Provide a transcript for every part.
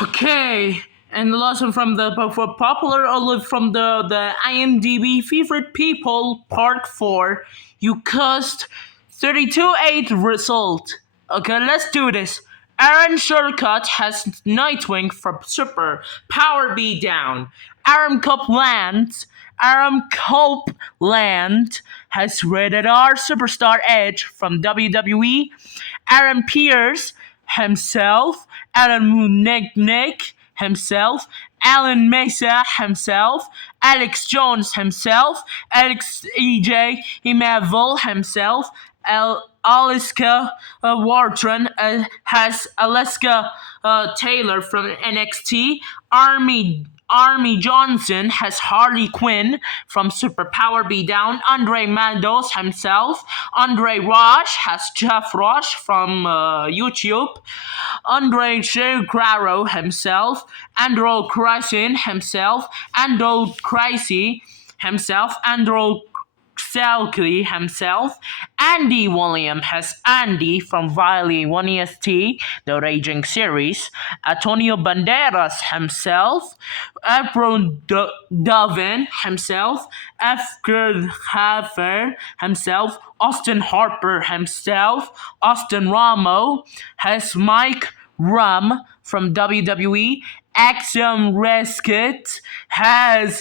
Okay, and the lesson from the popular or from the IMDb favorite people part 4. You cussed 32-8 result. Okay, let's do this. Aaron Shortcut has Nightwing from Super Power B down. Aram Copeland has Rated R Superstar Edge from WWE. Aaron Pierce himself, Alan Nick himself, Alan Mesa himself, Alex Jones himself, Alex EJ Emaville himself, Aliska Wharton has Alaska Taylor from NXT, Army Johnson has Harley Quinn from Superpower Beatdown. Andre Mandos himself. Andre Roche has Jeff Roche from YouTube. Andre Shagaro himself. Andrew Krysin himself. Andrew Crazy himself. Andrew Selkley himself. Andy William has Andy from Viley 1EST, the Raging series. Antonio Banderas himself. Efron Dovin himself. Edgar Hafer himself. Austin Harper himself. Austin Ramo has Mike Rum from WWE. Axiom Rescue has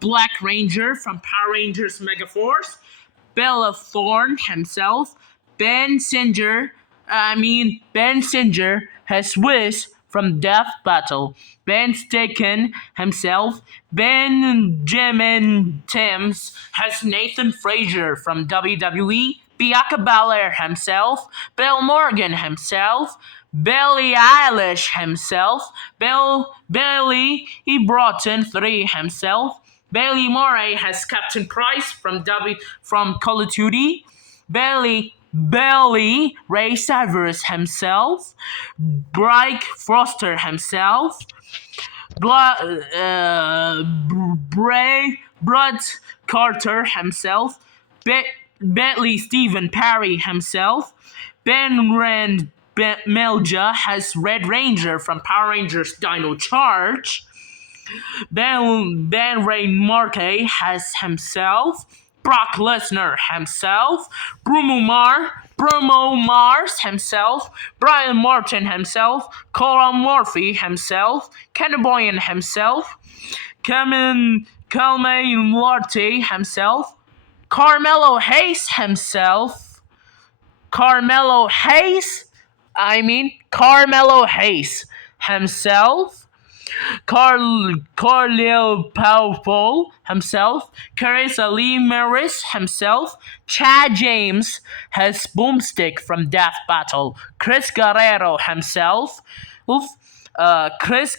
Black Ranger from Power Rangers Megaforce. Bella Thorne himself. Ben Singer has Wiz from Death Battle. Ben Sticken himself. Benjamin Timms has Nathan Frazier from WWE. Bianca Belair himself. Bill Morgan himself. Billie Eilish himself. Billy Broughton 3 himself. Bailey Murray has Captain Price from Call of Duty. Bailey Ray Cyrus himself. Bryke Foster himself. Brett Carter himself. Bentley Stephen Parry himself. Ben Rand Melja has Red Ranger from Power Rangers Dino Charge. Ben Ray Marque has himself. Brock Lesnar himself. Bruno Mars himself. Brian Martin himself. Cora Murphy himself. Kenny Boyan himself. Calme Larty himself. Carmelo Hayes himself. Carmelo Hayes himself. Carleo Powell himself. Carissa Lee Maris himself. Chad James has Boomstick from Death Battle. Chris Guerrero himself. Chris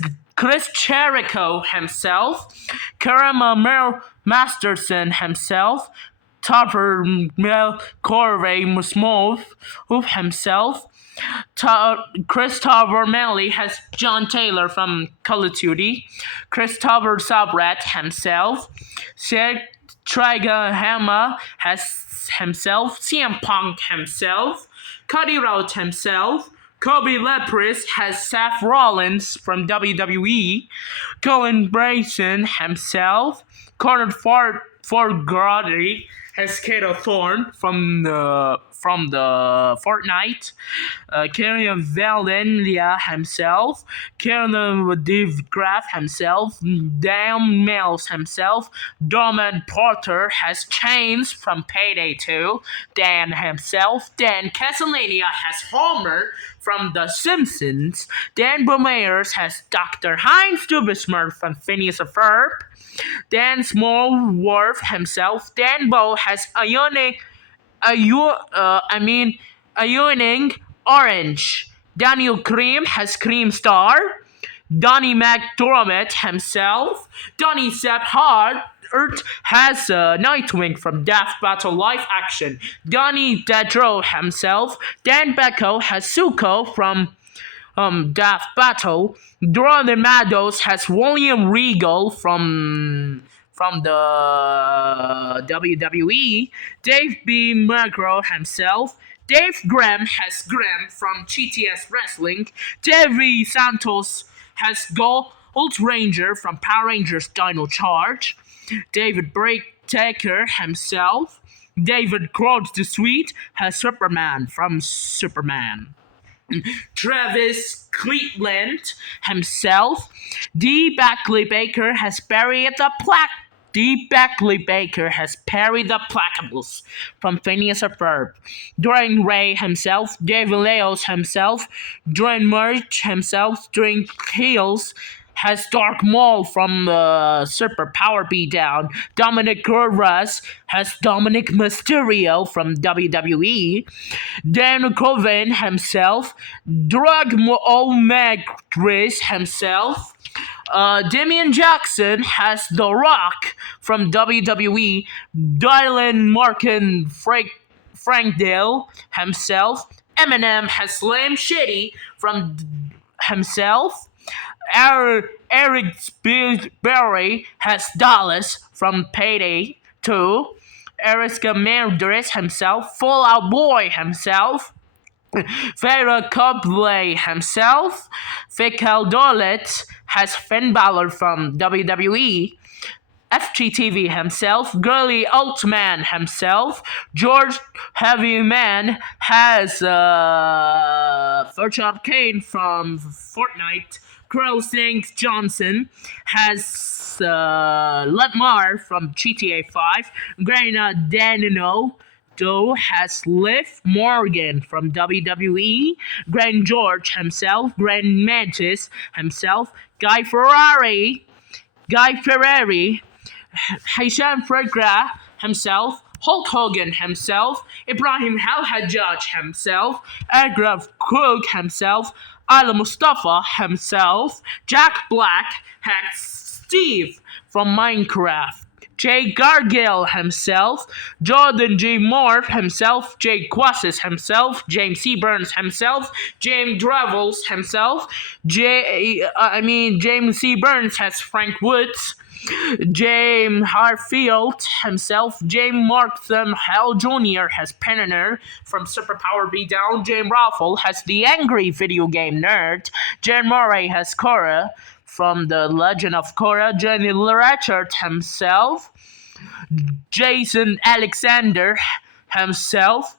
Jericho himself. Karama Masterson himself. Topper Corvey Musmove himself. Christopher Manley has John Taylor from Call of Duty. Christopher Sabrat himself. Triga Hama has himself. CM Punk himself. Cody Rhodes himself. Kobe Lepris has Seth Rollins from WWE. Colin Brayson himself. Conor Forgrody has Kato Thorne from the Fortnite. Kieran Valencia himself. Kieran Div Graf himself. Dan Mills himself. Dorman Porter has Chains from Payday 2. Dan himself. Dan Castellania has Homer from The Simpsons. Dan Bomeyers has Dr. Heinz Dubismer from Phineas and Ferb. Dan Smallworth himself. Dan Bow has Ironing Orange. Daniel Cream has Cream Star. Donnie McDormand himself. Donnie Sepp Hart has Nightwing from Death Battle Live Action. Donnie Dadro himself. Dan Becko has Suko from Death Battle. Dorothy Mados has William Regal from the WWE. Dave B. Magro himself. Dave Graham has Graham from GTS Wrestling. Davey Santos has Gold Ranger from Power Rangers Dino Charge. David Breaktaker himself. David Cross the Sweet has Superman from Superman. Travis Cleveland himself. D. Beckley Baker has Barry the Plaque. D. Beckley Baker has Perry the Placables from Phineas and Ferb. Dwayne Ray himself, David Leos himself, Dwayne Murch himself, Dwayne Heels has Dark Maul from Super Power Beatdown. Dominic Guerras has Dominic Mysterio from WWE. Dan Coven himself, Drug Omegris himself. Damian Jackson has The Rock from WWE. Dylan Markin Frank Dale himself. Eminem has Slim Shady from himself. Eric Berry has Dallas from Payday 2. Erica Murders himself. Fallout Boy himself. Farrah Copley himself. Vic Dolet has Finn Balor from WWE. FGTV himself, Girly Altman himself, George Heavy Man has Virtual Kane from Fortnite, Crow Sings Johnson has Letmar from GTA 5, Grana Danino has Liv Morgan from WWE, Grand George himself, Grand Mantis himself, Guy Ferrari, Hisham Fregra himself, Hulk Hogan himself, Ibrahim Al Hajjaj himself, Agraf Cook himself, Ala Mustafa himself, Jack Black, Hex Steve from Minecraft, Jay Gargill himself, Jordan G. Morph himself, Jay Quassis himself, James C. Burns himself, James Travels himself, James C. Burns has Frank Woods, James Harfield himself, James Markham Hell Jr. has Penner from Superpower Beatdown, James Raffle has the Angry Video Game Nerd, Jen Murray has Korra from The Legend of Korra, Jenny Richard himself, Jason Alexander himself,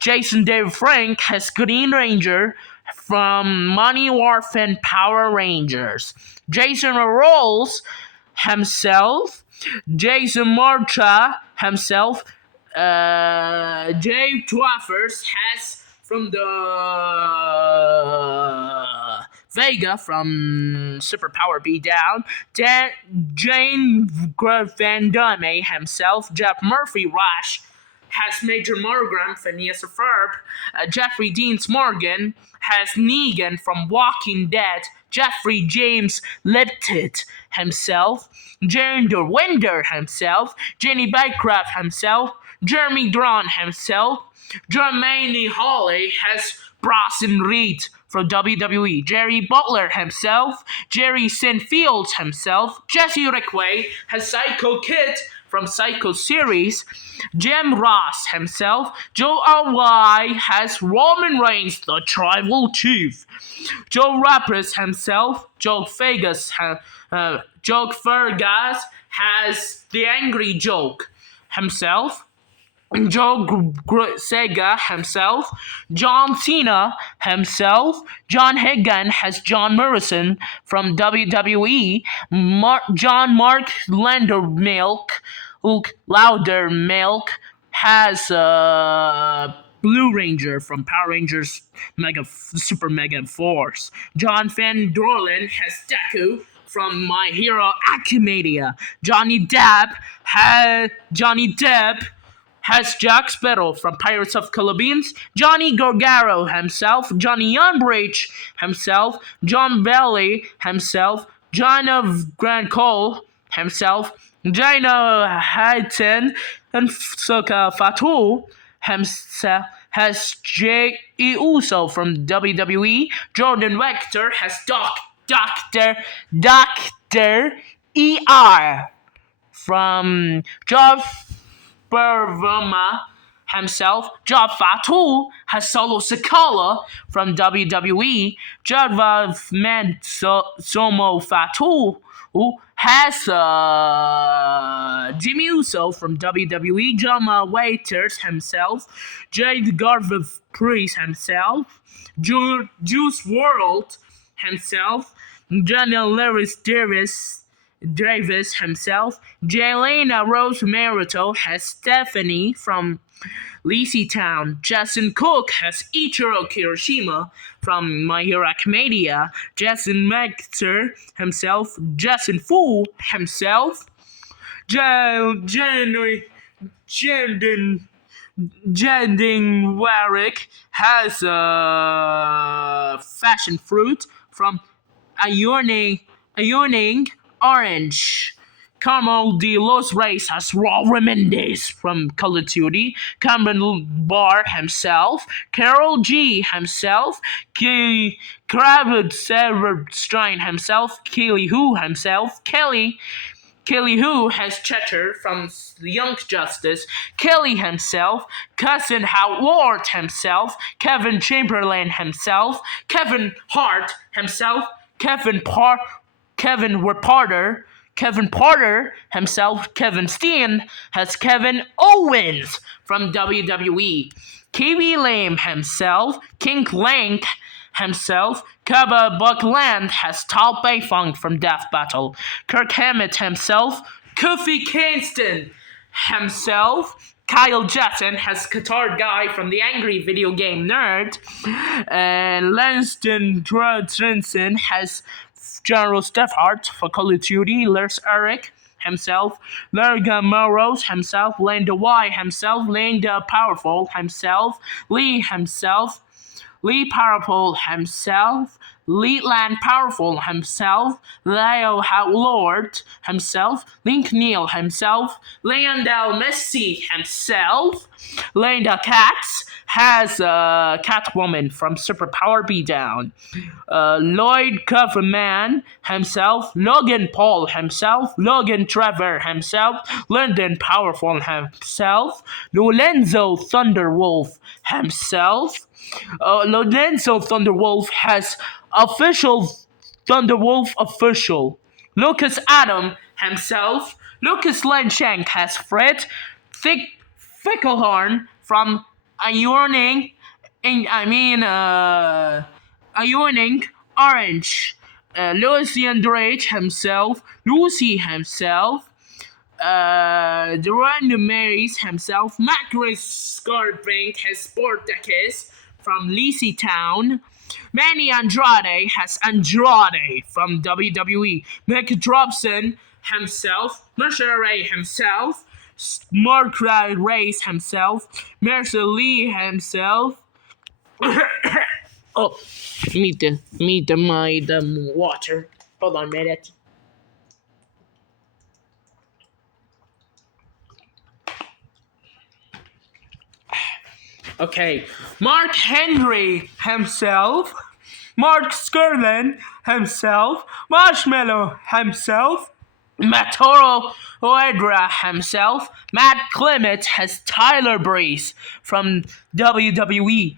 Jason Dave Frank has Green Ranger from Money Wharf and Power Rangers, Jason Rolls himself, Jason Marcha himself, Jay Twaffers has from the Vega from Superpower Beatdown, Jane Van Damme himself, Jeff Murphy Rush has Major Morgan, Phineas and Ferb, Jeffrey Deans Morgan has Negan from Walking Dead, Jeffrey James Lipton himself, Jane Winder himself, Jenny Bycraft himself, Jeremy Drawn himself, Jermaine Hawley has Bronson Reed from WWE, Jerry Butler himself, Jerry Sinfield himself, Jesse Rickway has Psycho Kid from Psycho series, Jim Ross himself, Joe R.Y. has Roman Reigns, the Tribal Chief, Joe Rapris himself, Joe Fergus has the Angry Joke himself, Joe Sega himself, John Cena himself, John Hagan has John Morrison from WWE, John Mark Loudermilk has Blue Ranger from Power Rangers Super Mega Force, John Van Dorlin has Deku from My Hero Academia, Johnny Depp has Jack Sparrow from Pirates of the Caribbean, Johnny Gargaro himself, Johnny Unbridge himself, John Bailey himself, John of Grand Cole himself, Jaina Hayton and Suka Fatu himself has Jay Uso from WWE, Jordan Vector has Dr. ER from Joff Verma himself. Job Fatu has Solo Sikoa from WWE. Jadva Somo Fatu has Jimmy Uso from WWE. Jama Waiters himself. Jade Garvin Priest himself. Juice World himself. Daniel Davis himself. Jelena Rose Merito has Stephanie from Lacey Town. Jason Cook has Ichiro Kirishima from My Hero Academia. Jason Mexer himself. Jason Fu himself. Jandin Warwick has Fashion Fruit from Ironing Orange. Carmel de Los Reyes has Raul Remendez from Call of Duty. Cameron Barr himself. Carol G himself. Kravitz Strain himself. Kelly Hu himself. Kelly Hu has Cheddar from Young Justice, Kelly himself, Cousin Howard himself, Kevin Chamberlain himself, Kevin Hart himself, Kevin Porter himself, Kevin Steen has Kevin Owens from WWE, KB Lame himself, King Lank himself, Kaba Buckland has Tal Beifong from Death Battle, Kirk Hammett himself, Kofi Kingston himself, Kyle Jetson has Qatar Guy from the Angry Video Game Nerd, and Lanston Trinson has General Steffhart for Call of Duty, Lars Eric himself, Lerga Morose himself, Linda Y himself, Linda Powerful himself, Lee himself, Lee Powerful himself, Leland Powerful himself, Leo Lord himself, Link Neal himself, Lionel Messi himself, Linda Katz has Catwoman from Superpower Beatdown, Lloyd Coverman himself, Logan Paul himself, Logan Trevor himself, Lyndon Powerful himself, Lorenzo Thunderwolf himself. Lorenzo Thunderwolf has official Thunderwolf official. Lucas Adam himself. Lucas Lenshank has Fred Ficklehorn from Ironing Orange. Lucian Drake himself. Lucy himself. Durand Marys himself. Macris Scarbrink has Sportacus from Lacey Town. Manny Andrade has Andrade from WWE. Mick Dropson himself. Mercer Ray himself. Mark Race himself. Mercer Lee himself. Oh, meet the water. Hold on a minute. Okay, Mark Henry himself, Mark Skirlin himself, Marshmallow himself, Matoro Oedra himself, Matt Clement has Tyler Breeze from WWE,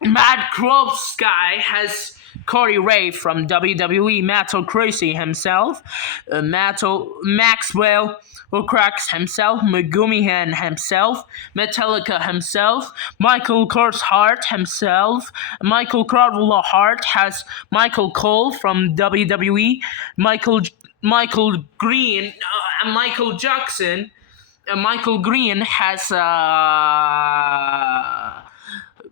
Matt Krovsky has Corey Ray from WWE, Matto Crazy himself, Maxwell O'Cracks himself, Megumihan himself, Metallica himself, Michael Kors Hart himself, Michael Crodwell Hart has Michael Cole from WWE, Michael Green, Michael Jackson, Michael Green has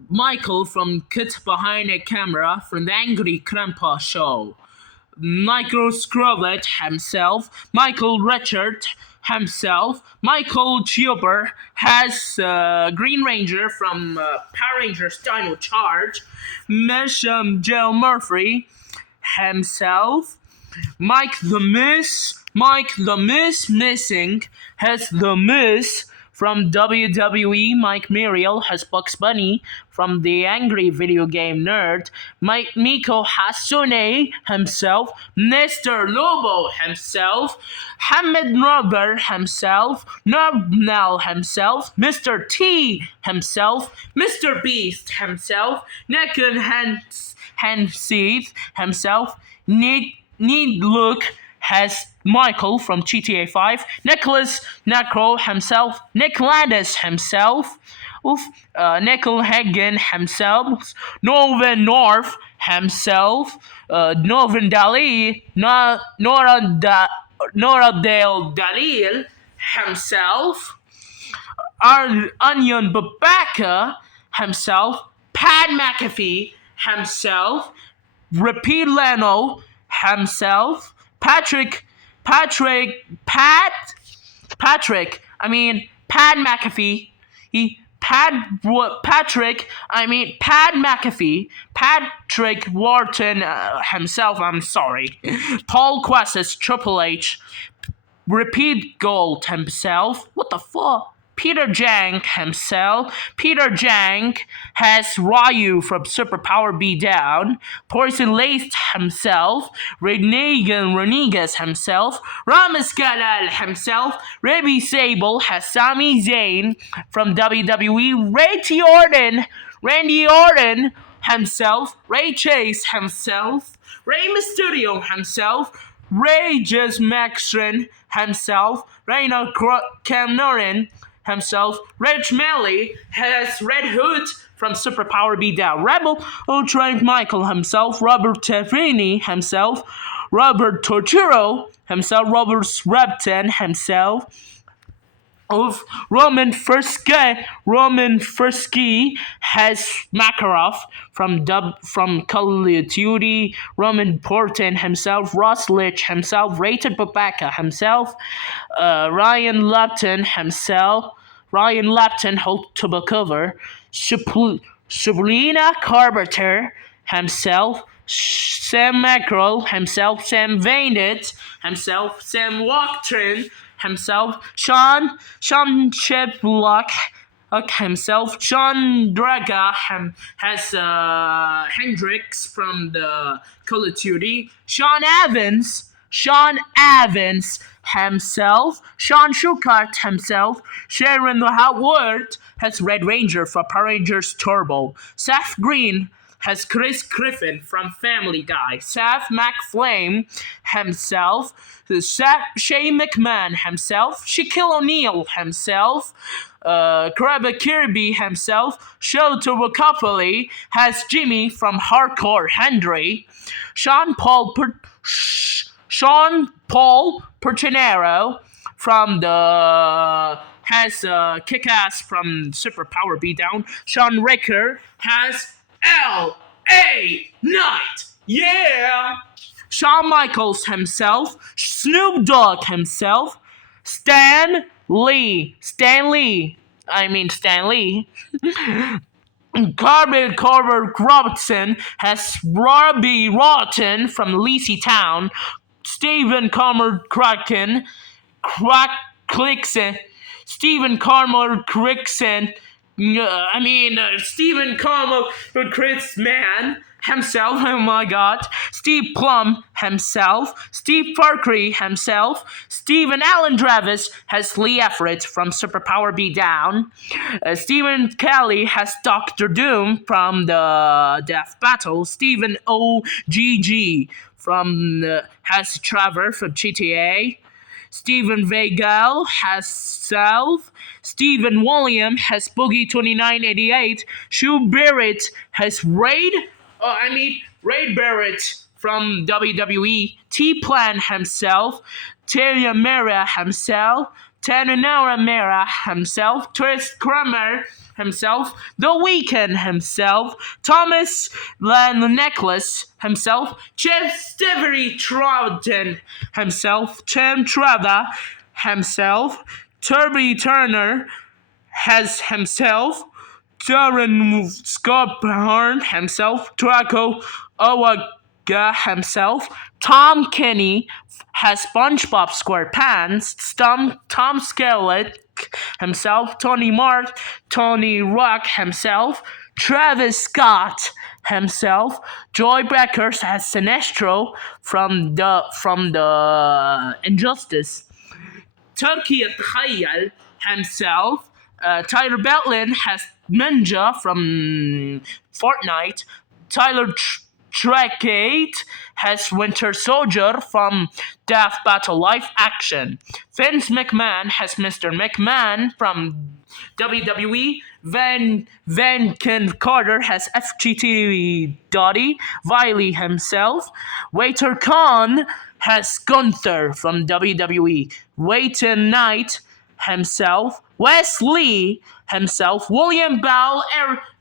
Michael from Kit Behind a Camera from the Angry Grandpa Show. Michael Scrollet himself, Michael Richard himself, Michael Chiober has Green Ranger from Power Rangers Dino Charge, Jill Murphy himself, Mike the Miss Missing has The Miss from WWE, Mike Muriel has Bugs Bunny. From the Angry Video Game Nerd, Miko Hasune himself, Mr. Lobo himself, Hamid Rubber himself, Nubnal himself, Mr. T himself, Mr. Beast himself, Naked Hanseath himself, Need Look has Michael from GTA 5, Nicholas Necro himself, Nick Landis himself, Nickel Hagen himself, Northern North himself, Northern Dali, Noradale Dalil himself, Onion Babaka himself, Pat McAfee himself, Repeat Leno himself, Pat McAfee, Pat McAfee, Patrick Wharton himself, I'm sorry, Paul Questis, Triple H, Repeat Gold himself, what the fuck? Peter Jank himself. Peter Jank has Ryu from Super Power Beat Down. Poison Laced himself. Renegas himself. Ramis Galal himself. Remy Sable has Sami Zayn from WWE. Randy Orton himself. Ray Chase himself. Rey Mysterio himself. Ray Just Maxson himself. Reina Cam Norton himself. Reg Melly has Red Hood from Super Power Beatdown. Rebel Ultra Michael himself. Robert Tefrini himself. Robert Torturo himself. Robert Repton himself. Of Roman Fursky has Makarov from Call of Duty, Roman Porton himself, Ross Lich himself, Rated Babaka himself, Ryan Lapton hold to the cover, Sabrina Carpenter himself, Sam Mackerel himself, Sam Vainit himself, Sam Walktrin himself, Sean Chiplock himself, Sean Draga has Hendrix from the Call of Duty, Sean Evans himself, Sean Shukart himself, Sharon Howard has Red Ranger for Power Rangers Turbo, Seth Green has Chris Griffin from Family Guy, Seth MacFlame himself, Shane McMahon himself, Shaquille O'Neal himself, Krabba Kirby himself, Shota Wakapoli has Jimmy from Hardcore Henry, Sean Paul Pertinero from the has Kick-Ass from Super Power Beatdown. Sean Ricker has L.A. Knight. Yeah! Shawn Michaels himself. Snoop Dogg himself. Stan Lee. Corbett Robertson has Robbie Rotten from Lacey Town. Stephen Carmer Crickson. Stephen Carmer Crickson. Stephen Carmer Chris Man himself, oh my god, Steve Plum himself, Steve Farkery himself, Stephen Allen Travis has Lee Everett from Super Power Beatdown, Stephen Kelly has Dr. Doom from the Death Battle, Stephen OGG has Trevor from GTA, Stephen Vegal has Self. Stephen William has Boogie 2988. Shu Barrett has Raid Barrett from WWE. T-Plan himself. Terry Mera himself. Tananara Mera himself. Tris Kramer himself. The Weeknd himself. Thomas Necklace himself. Jeff Stivery Troughton himself. Tim Trava himself. Turby Turner has himself. Darren Scorpion himself. Draco Owaga himself. Tom Kenny has SpongeBob SquarePants. Tom Scarlett himself, Tony Mark, Tony Rock himself, Travis Scott himself, Joy Becker as Sinestro from the Injustice, Turkey التخيل himself, Tyler Beltlin has Ninja from Fortnite, Tyler Trekate has Winter Soldier from Death Battle Live Action, Vince McMahon has Mr. McMahon from WWE, Van Carter has FGT Dottie, Wiley himself, Waiter Khan has Gunther from WWE, Wayton Knight himself, Wesley himself, William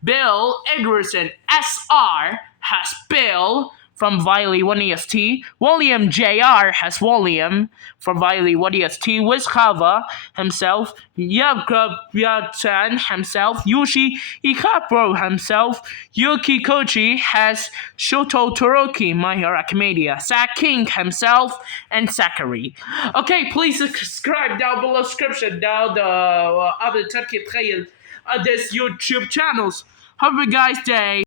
Bill Edgerton SR has Bill from Wiley 1EST, William JR has William from Wiley 1EST, Wiz Khalifa himself, Jakob Yatan himself, Yushi Ikapro himself, Yuki Kochi has Shoto Toroki, My Hero Academia, Zach King himself, and Zachary. Okay, please subscribe down below description down the other Turkey Trail this YouTube channels. Have a guys day.